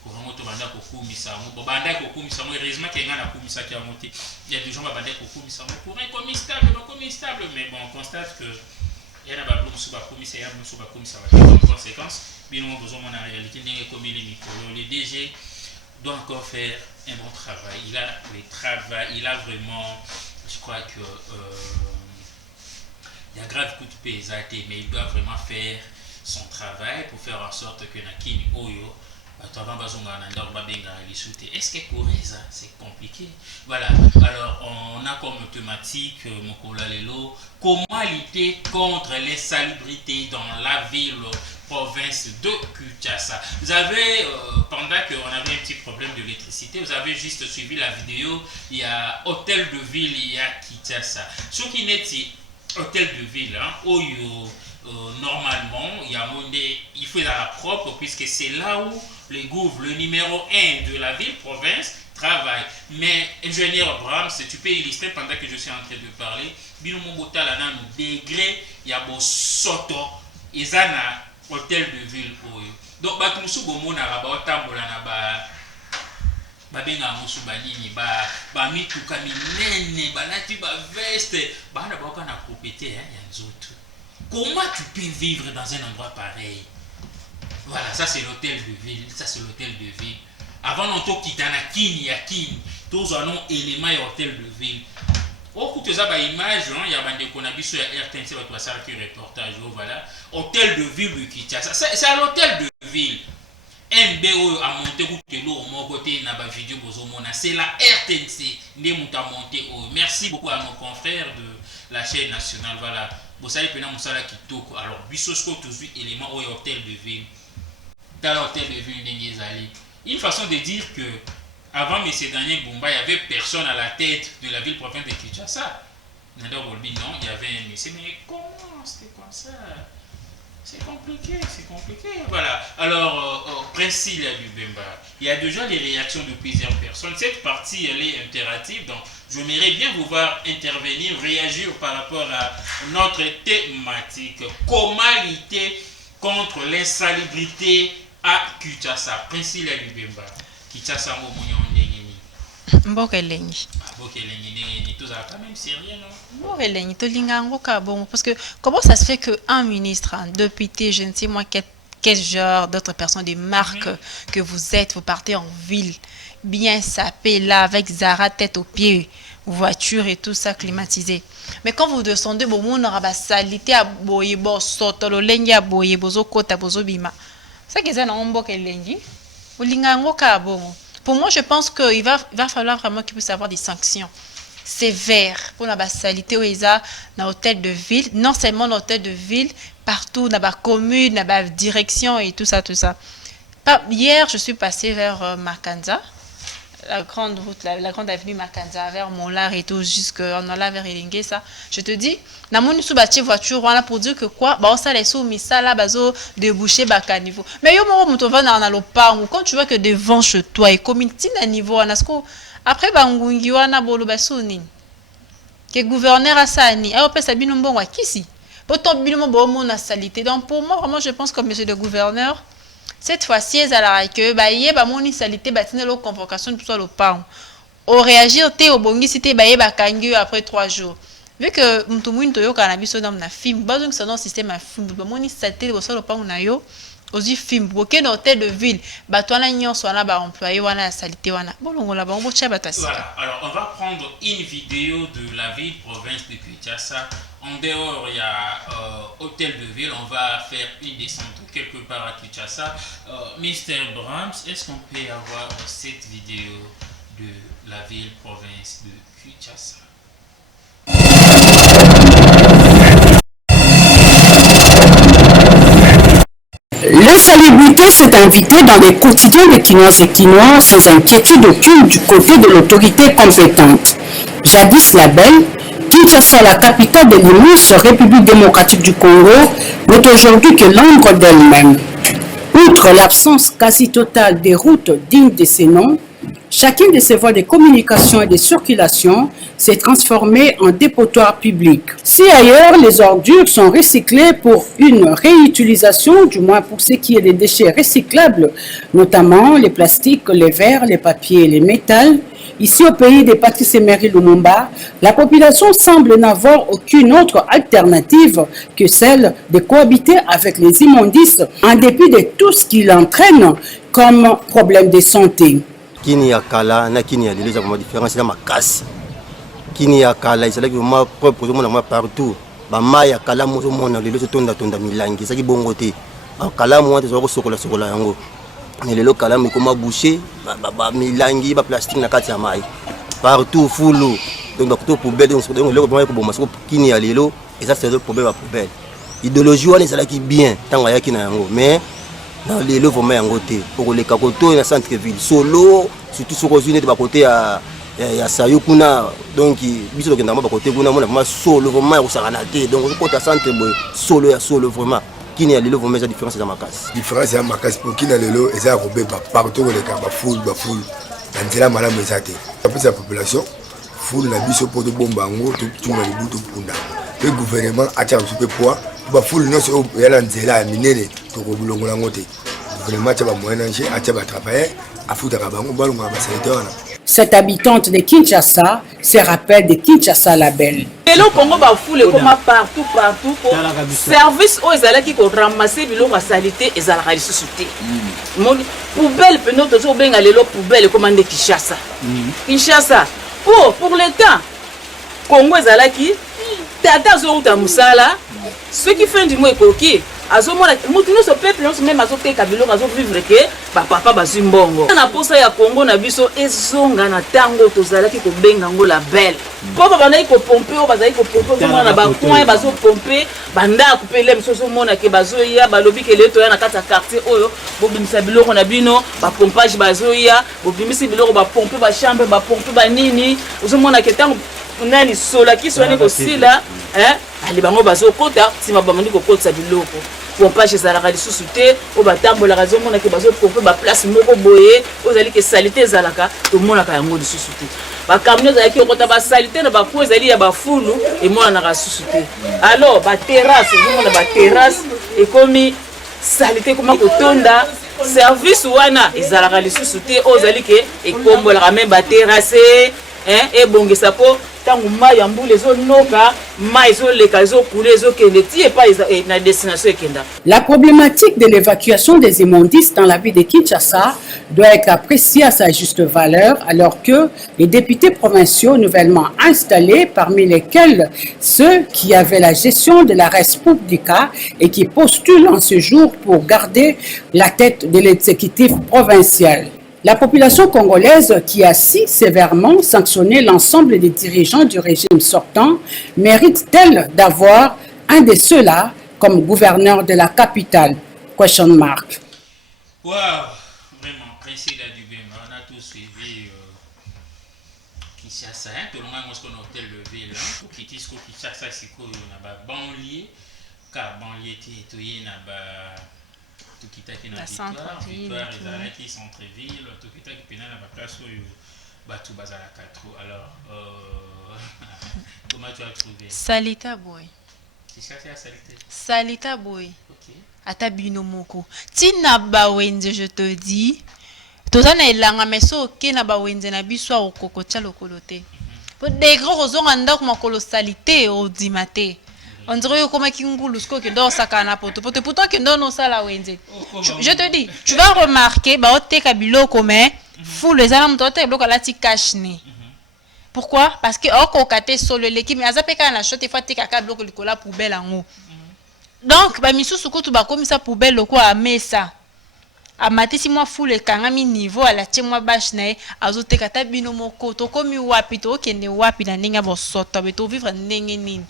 courant moto banda kokumisa mo banda kokumisa mo heureusement qu'il y a na kumisa qui a monté. Il y a des gens qui banda kokumisa mo courant comme stable, mais bon on constate que il y a na ba bloc sur ba komisa, il y a sur ba komisa en conséquence, bien on besoin en réalité n'est comme les micros. Le DG doit encore faire un bon travail. Il a vraiment, je crois que il y a grave coup de pesate, mais il doit vraiment faire son travail pour faire en sorte que Nakini Oyo, est-ce que Coreza, c'est compliqué? Voilà, alors on a comme thématique comment lutter contre l'insalubrité dans la ville province de Kinshasa. Vous avez, pendant qu'on avait un petit problème d'électricité, vous avez juste suivi la vidéo, il y a hôtel de ville, il y a Kinshasa. Ce qui n'est hôtel de ville, hein, Oyo, normalement, il faut la propre, puisque c'est là où le numéro 1 de la ville, province, travaille. Mais, ingénieur Brahms, tu peux illustrer pendant que je suis en train de parler, Binomobota là dans le degré, il y a beau soto, ils ont un hôtel de ville. Donc, nous sommes na ba otambola na ba benga musu banini ba mituka minene balati ba veste bana ba kana propété hein ya nzoto. Comment tu peux vivre dans un endroit pareil? Voilà, ça c'est l'hôtel de ville, Avant on kitana kini ya kini, tous un élément et hôtel de ville. Au coup de ça ba image, il y a bande qu'on a vu sur RTNC va toi ça qui reportage voilà, hôtel de ville de Kinshasa. C'est à l'hôtel de ville. MBO a monté au côté na ba vidéo bozomona, c'est la RTNC ne muta monté. Merci beaucoup à nos confrères de la chaîne nationale voilà. Vous savez que alors, Bissosko toujours élément au hôtel de ville. Dans l'hôtel de ville, une façon de dire que avant M. Daniel Bumba, il n'y avait personne à la tête de la ville province de Kinshasa. Non, il y avait un monsieur, mais comment c'était comme ça? C'est compliqué. Voilà. Alors, Prince Lubemba, il y a déjà des réactions de plusieurs personnes. Cette partie, elle est impérative. Donc, j'aimerais bien vous voir intervenir, réagir par rapport à notre thématique. Comment lutter contre l'insalubrité à Kinshasa? Prince Lubemba, Kinshasa, Mbokelengi. Tout ça quand même sérieux, non? Mbokelengi, tolingango kabongo. Parce que comment ça se fait qu'un ministre, un député, je ne sais moi quel genre d'autres personnes, des marques que vous êtes, vous partez en ville, bien sapé là, avec Zara tête aux pieds, voiture et tout ça climatisé. Mais quand vous descendez, bon, on aura salité à boyebo, sotolo lengi à boyebo, kota bozo bima. Ça qui est un mbokelengi. Tolingango kabongo. Pour moi, je pense qu'il va falloir vraiment qu'il puisse avoir des sanctions sévères pour la salité où ils ont dans l'hôtel de ville, non seulement dans l'hôtel de ville, partout dans la commune, dans la direction et tout ça. Hier, je suis passée vers Makanza, la grande route, la grande avenue Makanza, vers Montlar et tout, jusqu'en allant vers Elingue, ça. Je te dis, na moni sous bâti voiture, on a pour dire que quoi, bah on s'allait sous missa là, bazo déboucher baka niveau. Mais yo moro muto va dans le parc, quand tu vois que devant chez toi et comme à niveau, on a ce qu'on après bangungi wana bolo basuni. Que gouverneur a ça ni, ah on peut s'habiller bon wa kisi. Pourtant bilement bon mon a salité. Donc pour moi vraiment je pense comme monsieur le gouverneur cette fois-ci, ils allaient que bah y a mon salité bâtine la convocation pour le parc. Au réagir, t'es au bongi si t'es baillé bakangu après 3 jours. vu que mtumwini toyoka na biso na film bazong ça dans système à film ba moni satelite bo solo pa na yo ozi film boké dans hôtel de ville ba twana nyonso wana ba employé wana ya salité wana bolongola ba mbo cha batasi. Voilà, alors on va prendre une vidéo de la ville province de Kinshasa. En dehors, il y a hôtel de ville, on va faire une descente quelque part à Kinshasa. Mr. Brahms, est-ce qu'on peut avoir cette vidéo de la ville province de Kinshasa? Les célébrités s'est invité dans les quotidiens des Quinoises et Quinois sans inquiétude aucune du côté de l'autorité compétente. Jadis la belle, Kinshasa, la capitale de l'immense République démocratique du Congo, n'est aujourd'hui que l'ombre d'elle-même. Outre l'absence quasi totale des routes dignes de ces noms, chacune de ces voies de communication et de circulation s'est transformée en dépotoir public. Si ailleurs, les ordures sont recyclées pour une réutilisation, du moins pour ce qui est des déchets recyclables, notamment les plastiques, les verres, les papiers et les métals, ici au pays des Patrice Emery Lumumba, la population semble n'avoir aucune autre alternative que celle de cohabiter avec les immondices en dépit de tout ce qu'il entraîne comme problème de santé. Kini ya kala na kini ya lelo za kwa différence na makasi. Kini ya kala c'est là que moi propre moi partout. Ba mai ya kala mo mona lelo so tonda milangi saki bongo te. Ba kala mo te so ko sokola yango. Mais lelo kala mo koma boucher ba milangi ba plastique na kati ya mai. Partout fulu. Donc ba kuto poubelle donc lelo ko bomba so kini ya lelo et ça c'est le problème ba poubelle. Idéologie wana c'est là qui bien tanga ya kina yango mais dans les lots vraiment en côté pour les cacotos dans centre ville solo surtout sur les de côté à Sayo kuna donc biso ke ndamba côté kuna mona vraiment solo vraiment au saranate donc côté centre solo ya solo vraiment kini ya lelo vraiment la différence dans ma casse différence ya ma casse pour kini ya lelo eza robé partout les cas ba full dans nzela malamu ezate après sa population full na biso pour de bombango tout na libutu punda le gouvernement a tia super poids ba full non so ya la nzela minene to ko bulongola ngote vraiment tia ba moyen nje a tia ba travailler a futa ka bango balongo ba sénateur. Cette habitante de Kinshasa se rappelle de Kinshasa la belle. Et le Congo ba foule comme partout pour service aux ezalaki ko ramasser biloko salité ezalaka lisusuté. Mon poubelle pe notre zo benga lelo poubelle commande Kinshasa. Kinshasa pour l'état Congo ezalaki tata zo uta musala ce qui fait du mois ekoki azomona mutu no so peuple no même azoteka biloko azovivre ke papa bazimbongo na posa ya Congo na biso ezonga na tango tozalaki ko benga ngo la belle papa bana ko pomper o bazali ko pomper mona ba coin bazo pomper banda ko pele msoso mona ke bazoya balobi ke leto ya na kata quartier oyo bobimisa biloko na bino ba pompage bazoya bobimisa biloko ba pomper ba chambre ba pomper ba nini uzomona ke tango nani sola ki soani ko sila ali bango bazo kota sima bamandi ko kota biloko pompage ezalaka lisusu te o batambola azomona ke bazo pomper ba place moko boye ozali ke salité ezalaka tomonaka yango lisusu te ba camion ezalaki okota ba salité na ba po ezali ya ba fulu emona na lisusu te alors ba terrasse ezomona ba terrasse ekomi salité koma kotonda service wana ezalaka lisusu te ozali ke ekombolaka même ba terrasse et bongisa po tangu mai ya mbule zo noka mai zo leka zo couler zo kende tie pas na destination ekenda. La problématique de l'évacuation des immondices dans la ville de Kinshasa doit être appréciée à sa juste valeur alors que les députés provinciaux nouvellement installés, parmi lesquels ceux qui avaient la gestion de la res publica et qui postulent en ce jour pour garder la tête de l'exécutif provincial. La population congolaise, qui a si sévèrement sanctionné l'ensemble des dirigeants du régime sortant, mérite-t-elle d'avoir un de ceux-là comme gouverneur de la capitale? Question mark. Wow, vraiment, précis là du bien. On a tous suivi Kinshasa, tout le monde est hôtel de ville, pour quitter Kinshasa, c'est quoi? On a banlieue, car banlieue, tu es na victoire ezalaki centre-ville tokitaki pena na baplace oyo bato bazalaka trop. Alors comment tu as trouvé salita boy salita boy ata bino moko tina bawenze je te dis toza na elanga meso oke na bawenze na biso okokotya lokolo te des gros raisons en ma colossalité au dimate. On dirait comme Kingulusko qui dort sa canne à pote. Pourtant, qui donne ça la Wendy. Je te dis, tu vas remarquer, bah, tu kabilo commun, fou les armes, toi, tu bloques à la cache. Pourquoi? Parce que, au côté solo l'équipe, mais à Zapeka, la chotte, il faut que tu bloques le cola poubelle en haut. Donc, bah, Missou Soukou, bah, comme ça, poubelle, le quoi, à Mesa. A mati si moi fou le kangami niveau à la moi bâche na azote kata bino moko to komi wapi to kende wapi na ninga bo soto beto vivre ndenge nini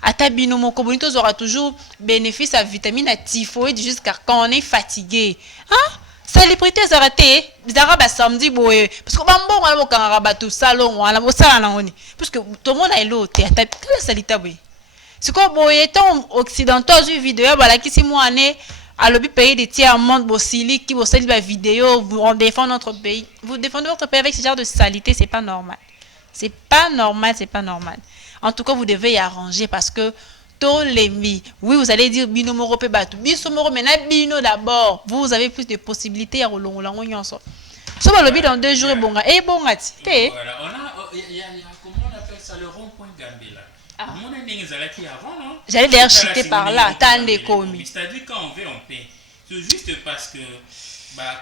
ata bino moko bonito aura toujours bénéfice à vitamine à typhoïde jusqu'à quand on est fatigué hein célébrité zaraté zara ba samedi boye parce que bambo ngala bokanga ba tout salon wala bo sala na oni parce que tout le monde a l'autre ata kala salita boye c'est quoi boye ton occidentaux vu vidéo bala ki si moi né à l'objet pays des tiers monde bossili qui bossili la vidéo on défend notre pays vous défendez votre pays avec ce genre de saleté c'est pas normal c'est pas normal en tout cas vous devez y arranger parce que tous les mi oui vous allez dire bino moro pe batu biso moro mais na bino d'abord vous avez plus de possibilités à rolongolango nyonso so ba lobi dans 2 jours bonga et bonga ti voilà on a il y a comment on appelle ça le rond-point Gambela. J'allais d'ailleurs chuter par là, tant de commis. C'est-à-dire quand on veut, on paie. C'est juste parce que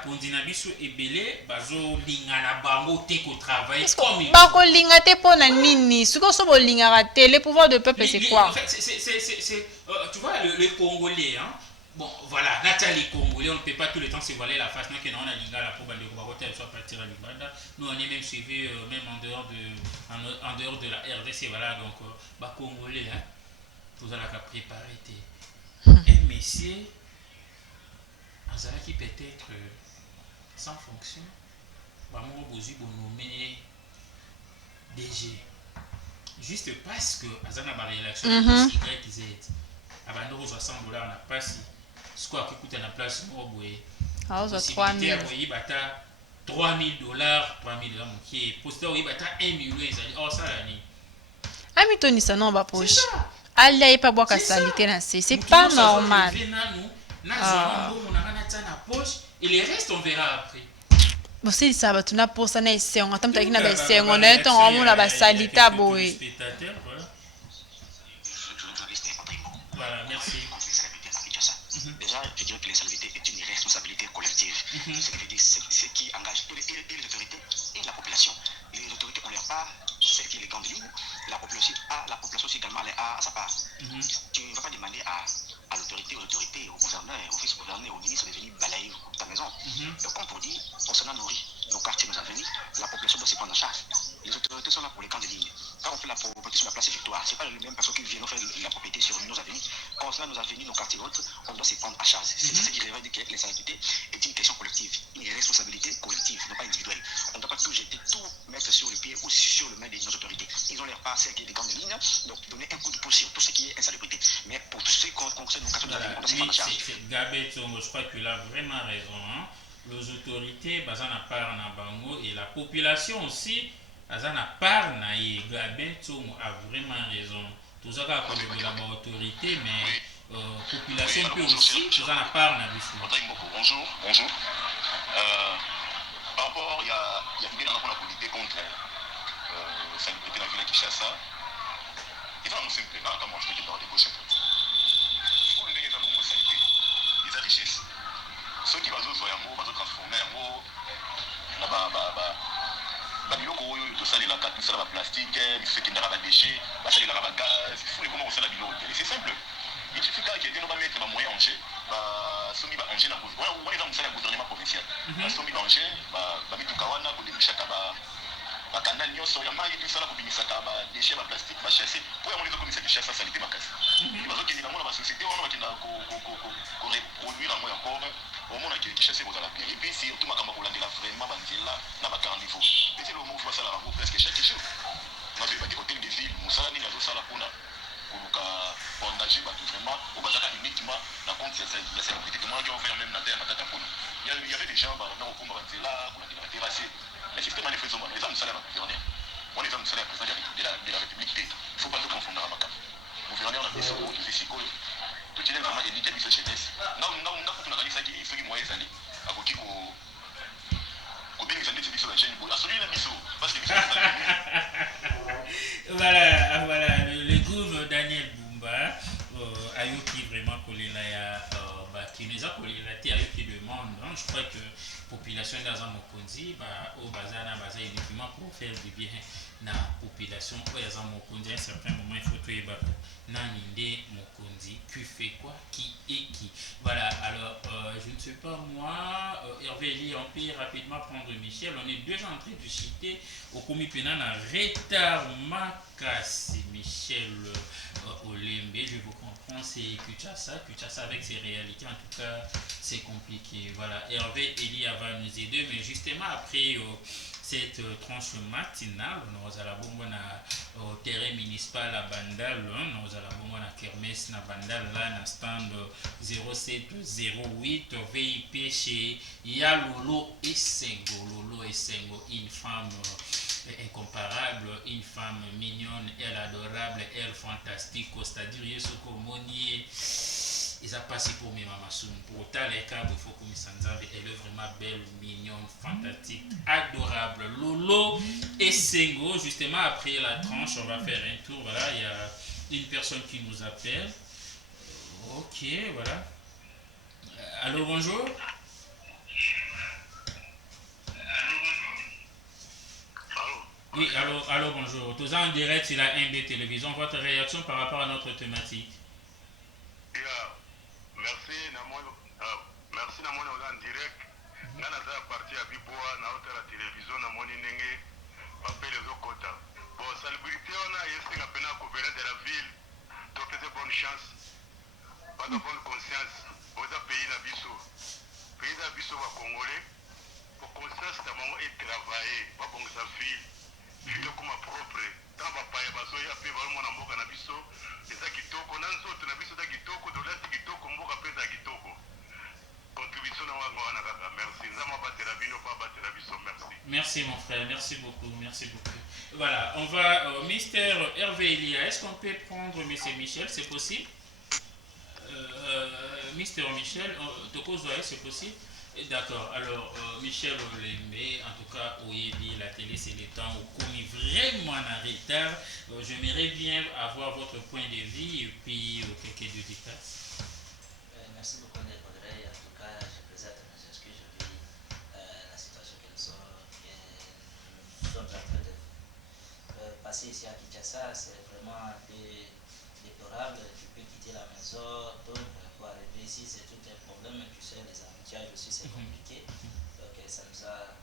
Kondinabiso est belé, bazo lingana bango teko travail comme il faut. Lingate pour nini, ce qu'on soit lingate, le pouvoir de peuple c'est quoi? En fait, tu vois le Congolais, hein. Bon, voilà, Nathalie Congolais, on ne peut pas tout le temps se voiler la face. Nous, on a l'ingala pour bander au barotel, soit partir à l'Ibanda. Nous, on est même suivi, même en dehors de la RDC, voilà. Donc, Congolais, hein, vous allez préparer. Un messier, qui peut-être sans fonction, vraiment, vous nommé DG. Juste parce que, Azana a réaction, YZ, avant de 60 $, on n'a pas si. Ce qui coûte à la place, ah, 3 000. 3 000 $, qui est posté, 1 million, oh, ça, l'année. Ah, mais Tony, ça, non, va poche. Allah est pas boire qu'à salité, c'est pas normal. Et les restes, on verra après. Bon, c'est ça, tu n'as pas ça, c'est on attend avec na c'est on est on a ba salita boy. Voilà, merci. Déjà, je dirais que l'insalubrité est une responsabilité collective. Ce qui veut dire c'est qui engage et les autorités et la population. Les autorités ont leur part, celle qui est les grandes lignes. La population aussi également a sa part. Tu ne vas pas demander à l'autorité, aux autorités, au gouverneur, au vice-gouverneur, au ministre de venir balayer ta maison. Donc, comme pour dire, concernant nos quartiers, nos avenues, la population doit se prendre en charge. Les autorités sont là pour les grandes lignes. Quand on fait la propriété sur la place effectoire, ce n'est pas les mêmes personnes qui viennent faire la propriété sur nos avenues. Concernant nos avenues, nos quartiers autres, on doit se prendre en charge. C'est ce qui révèle que l'insalubrité est une question collective, une responsabilité collective, non pas individuelle. On ne doit pas tout jeter, tout mettre sur le pied ou sur le main de nos autorités. Ils ont leur part, celle qui est des grandes lignes, donc donner un coup de pouce sur tout ce qui est insalubrité. Mais pour tout ce qui concerne nos quartiers, on doit se prendre en charge. Gabé Tsongo, je crois qu'il a vraiment raison. Hein? Les autorités, Bazana part na bango et la population aussi, Bazana part na ye. Gabé Tsongo a vraiment raison. Tout ça a pour l'autorité, mais population peut aussi, Bazana part na biso. Bonjour. Par rapport, il y a une dans la politique contre l'insalubrité dans la ville de Kinshasa. Ils ont annoncé un plan comme on fait dans des gauches. Pour les gens qui ont sanité, ils ont richesse. Ceux qui vont transformer en haut, biloko oyo tosalela kati tosala baplastique bisekendaka badéchet basalelaka bagaz ifune koma kosala biloko te c'est simple il suffit kaka ke bino bamettre bamoyen en jeu basombi baange na wana eza mosala ya gouvernement provincial basombi baange bamituka wana kodemisaka bakanda nyonso ya mai tosala kobimisaka badéchet baplastique bachasse po yango ezokomisa kishasa salite makasi bazokende nango na basociété wana bakenda koreproduire yango encore omona ke kishasa ekozala bien et puis surtout makambo kolandela vraiment banzela na bacarnivaux ete le mot basala yango presque chaque jour nazoyeba ke hôtel de ville mosala nini azosala mpona koluka engager bato vraiment oyo bazaka uniquement na compte ya salubrité temonaki overa même na terre matata mpona y avait des gens baranda kokomba banzela kolandela baterrasse mais système ane fezomana eza mosala ya bagouverneur wana eza mosala ya président de la république te il faut pas toconfondaka makambo gouverneur na biso oyo tozi sikoyo totile vraiment édite biso jeunesse ngakutu nakanisaki soki moye ezali akoki kobengisa ndeti biso na jeune boye asoli na biso parce que biso Voilà, le groupe Daniel Bumba, Ayoki vraiment collé là, qui nous a collé là, Ayoki demande, je crois que la population dans Mokonzi, au Bazana, uniquement pour faire du bien na population, au Mokonzi, à un certain moment, il faut trouver Naninde Mokonzi, qui fait quoi, qui est qui. Voilà, alors, je ne sais pas moi, Hervé Eli, on peut rapidement prendre Michel, on est déjà en train de citer au Komipena na retard Makasi, Michel Olembe, je vous comprends, c'est Kuchasa avec ses réalités, en tout cas, c'est compliqué. Voilà, Hervé Eli va nous aider, mais justement après cette tranche matinale, nous allons au terrain municipal à Bandal, nous allons à Kermesse à Bandal, là, dans stand 0708 VIP chez Yalolo Essengo. Lolo Essengo, une femme incomparable, une femme mignonne, elle adorable, elle fantastique, c'est-à-dire Yesoko Monier. Ils ont passé pour mes mamassoum. Pour autant, les cas, il faut que elle est vraiment belle, mignonne, fantastique, adorable. Lolo et Sengo, justement après la tranche, on va faire un tour. Voilà, il y a une personne qui nous appelle. Ok, voilà. Allô, bonjour. Oui, allô, bonjour. Tous en direct sur la MB Télévision. Votre réaction par rapport à notre thématique? Merci na moni en direct nga naza ya parti ya biboa na hôtel ya télévision na moni ndenge bapele ezokota bon salubrité wana yesenga pena gouverneur de la ville topesa bonne chance baza bonne conscience oza pays na biso bacongolais po conscience na bango etravaille babongisa ville ekoma propre ntango bapaya bazoya mpe balomona mboka na biso eza kitoko na nzoto na biso eza kitoko dolati kitoko mboka mpe eza kitoko. Merci mon frère, merci beaucoup. Voilà, on va, Mister Hervé Elia, est-ce qu'on peut prendre Monsieur Michel, c'est possible? Mister Michel, Tokozoaï, c'est possible? D'accord, alors Michel Olembe, en tout cas, oui, la télé c'est le temps où on est vraiment en retard. J'aimerais bien avoir votre point de vue et puis quelques dédicaces. Merci beaucoup, Ndé Baudrey. En tout cas, je présente mes excuses. Je vis la situation que nous sommes en train de passer ici à Kinshasa. C'est vraiment déplorable. Tu peux quitter la maison, pour arriver ici, c'est tout un problème. Tu sais, les embouteillages aussi, c'est compliqué. Donc, ça nous a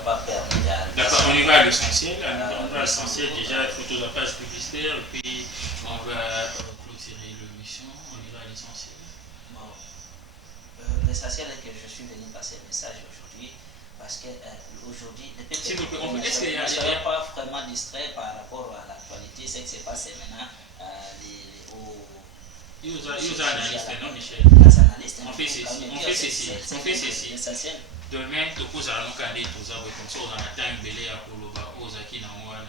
pas permis d'aller. D'accord, on y va à l'essentiel. Déjà, il faut toute la page publicitaire. Et puis, on va clôturer l'émission. On y va à l'essentiel. L'essentiel est que je suis venu passer le message aujourd'hui parce que aujourd'hui, depuis que je ne serai pas vraiment distrait par rapport à l'actualité, ce qui se passe maintenant aux analystes, non Michel? On fait ceci. Demain, tu poses à nous caler tout ça, comme ça, on attend un belé à Koloba, aux Aki Namouana.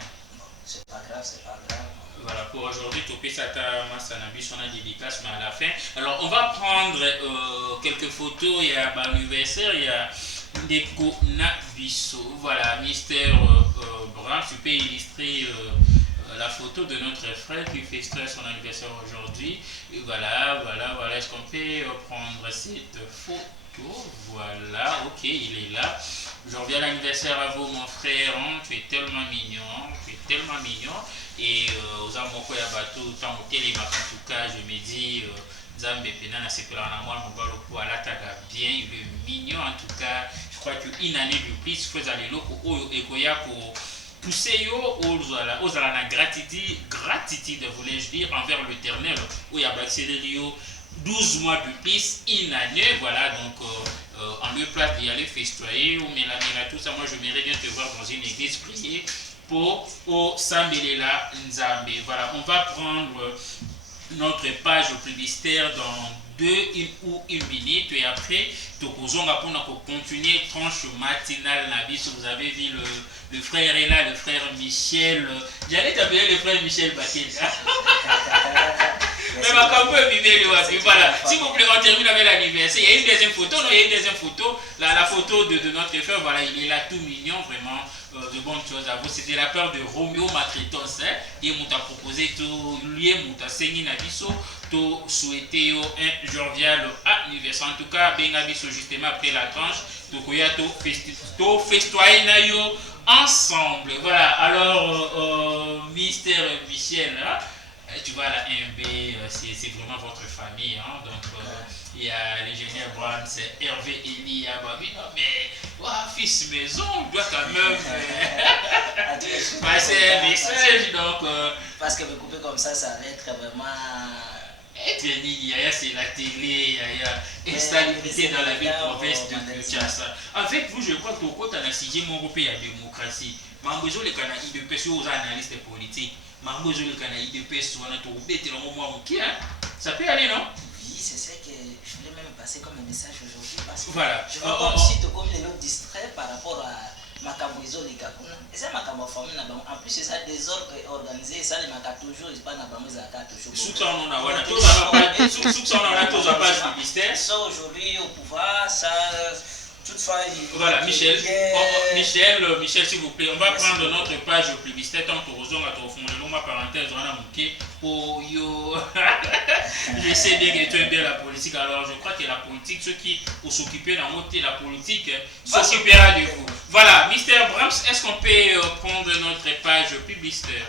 C'est pas grave. Voilà, pour aujourd'hui, Topé Sata Masanabi, on a dédicace, mais à la fin. Alors, on va prendre quelques photos. Il y a l'anniversaire, il y a Ndeko Nabiso. Voilà, Mister Brun, tu peux illustrer la photo de notre frère qui fête son anniversaire aujourd'hui. Voilà. Est-ce qu'on peut prendre cette photo? Voilà, ok, il est là. Aujourd'hui, l'anniversaire à vous, mon frère. Tu es tellement mignon. Et aux amoureux à bateau, tant au télé, en tout cas, je me dis, Zambé Penana, c'est que là, moi, mon balo pour la taga bien, il est mignon en tout cas. Je crois qu'une année de plus, il faut aller là pour pousser aux la gratitude, voulais-je dire, envers l'Éternel, où il y a accéléré 12 mois de plus, une année, voilà, donc en lieu place d'y aller festoyer, ou mais tout ça, moi, je m'aimerais bien te voir dans une église prier. Pour au Sambelela Nzambe. Voilà, on va prendre notre page publicitaire dans une minute et après, on va continuer tranche matinale. Vous avez vu le frère est là, le frère Michel. J'allais t'appeler le frère Michel Bakel. Mais on peut vivre voilà. S'il vous plaît, on termine avec l'anniversaire. Il y a une deuxième photo, non, il y a une deuxième photo. La photo de notre frère, voilà, il est là tout mignon, vraiment. de bonnes choses à vous. C'était la peur de Roméo Matretos. Et on t'a proposé tout, lui et on t'a saigné Nabiso, tout souhaité un jovial anniversaire. En tout cas, ben Abiso justement après la tranche, tout festoyer nayo ensemble. Voilà, alors, Mister Michel, hein, tu vois, la MB, c'est vraiment votre famille. Hein, donc, il y a l'ingénieur Brahms, Hervé Elie, mais fils maison, doit quand même passer un message. Donc, parce que me couper comme ça va être vraiment. C'est la télé, il y a instabilité dans la ville province de Kinshasa. Avec vous, je crois que au côté de la 6e européenne, il y a démocratie. Mambozo le Canaï de PSO aux analystes politiques. Mambozo le Canaï de PSO, on a tout bête, ça peut aller, non? Oui, c'est ça que je voulais même passer comme un message aujourd'hui. Parce que voilà. Je vois comme si tu comme les autres distraits par rapport à Makaboizo les Kakuna. Et c'est Makabo famille, en plus c'est ça désordre organisé, ça les Maka toujours, ils pas n'a pas mis à carte toujours. Sous ça on a tous à page du mystère. Ça aujourd'hui au pouvoir, ça toutefois voilà, Michel, Michel s'il vous plaît, on va prendre notre page publicitaire tant que Roson a trouvé ma parenthèse, on a manqué pour yo. Je sais bien que tu aimes bien la politique, alors je crois que la politique, ceux qui s'occuper dans votre la politique s'occupera de vous. Voilà, Mr. Brahms, est-ce qu'on peut prendre notre page publicitaire?